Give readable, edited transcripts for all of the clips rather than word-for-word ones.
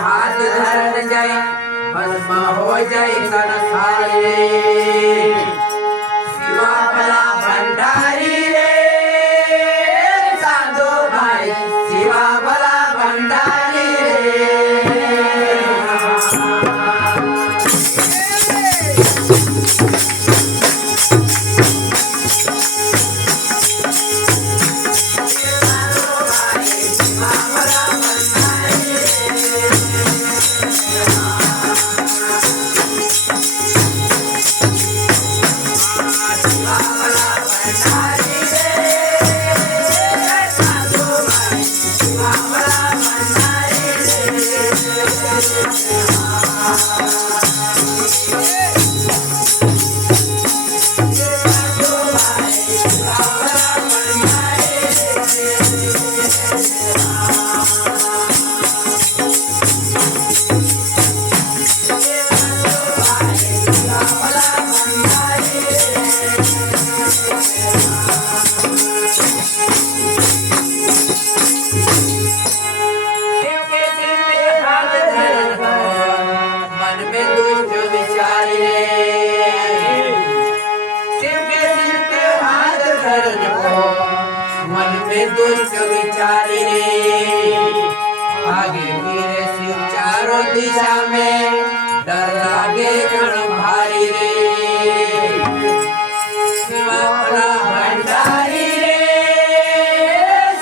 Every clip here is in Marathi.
हाथ धर जाए भस्म हो जाए संसारे शिवा भला भंडारी रे साधो भाई शिवा भला भंडारी दुष्ट विचारी रे आगे फिरे शिव चारों दिशा में डर लागे क्षण भारी रे शिवा भला भंडारी रे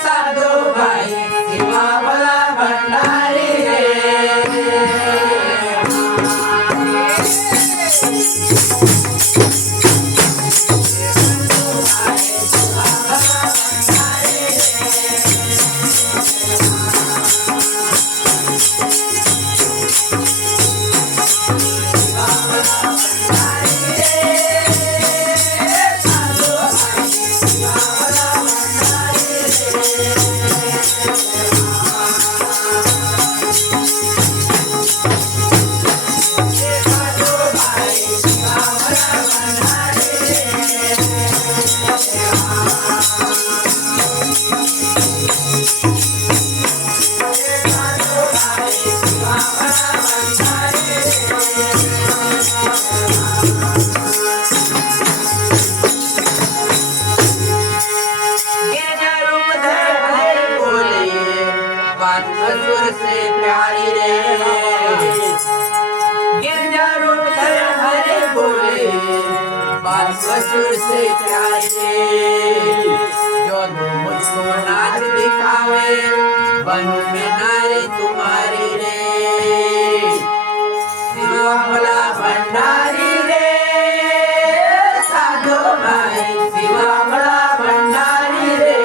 साधो भाई शिवा भला भंडारी रे ससुर से प्यारी रे गिरजा रूप धर हरे बोले बात ससुर से प्यारी रे जो तुम मुझको नाच दिखावे बनूं मैं नारी तुम्हारी रे शिवा भला भंडारी रे साधो भाई शिवा भला भंडारी रे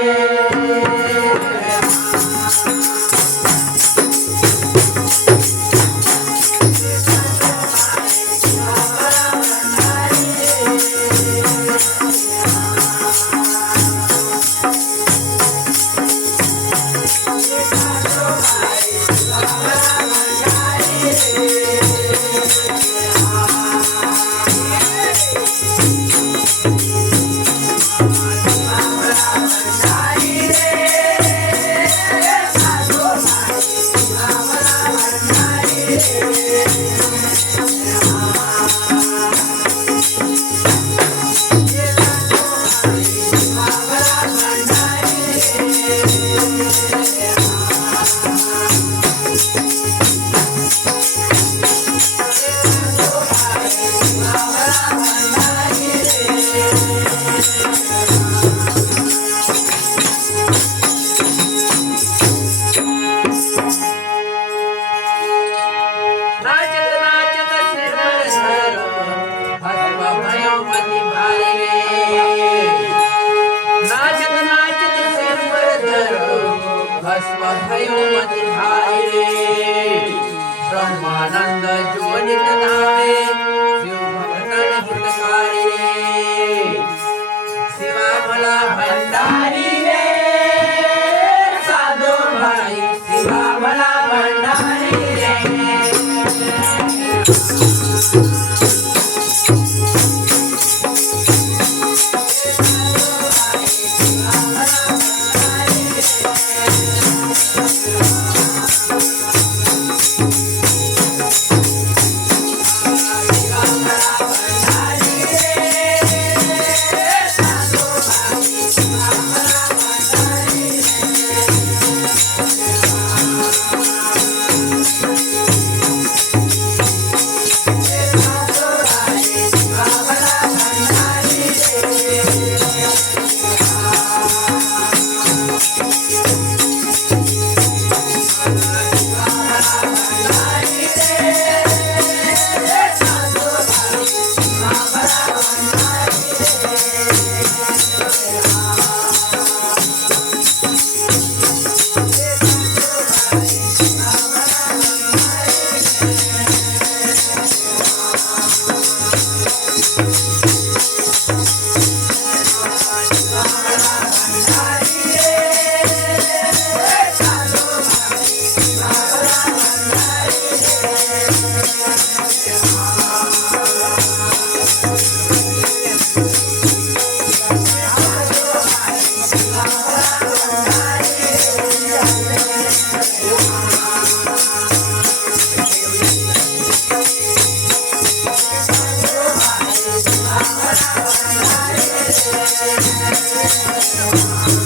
नाचत नाचत स्वहयोमति भाई रे ब्रह्मानंद ज्वलित नावे शिव भक्तन हितकारी रे शिवा भला भंडारी रे साधो भाई शिवा भला भंडारी रे Thank you.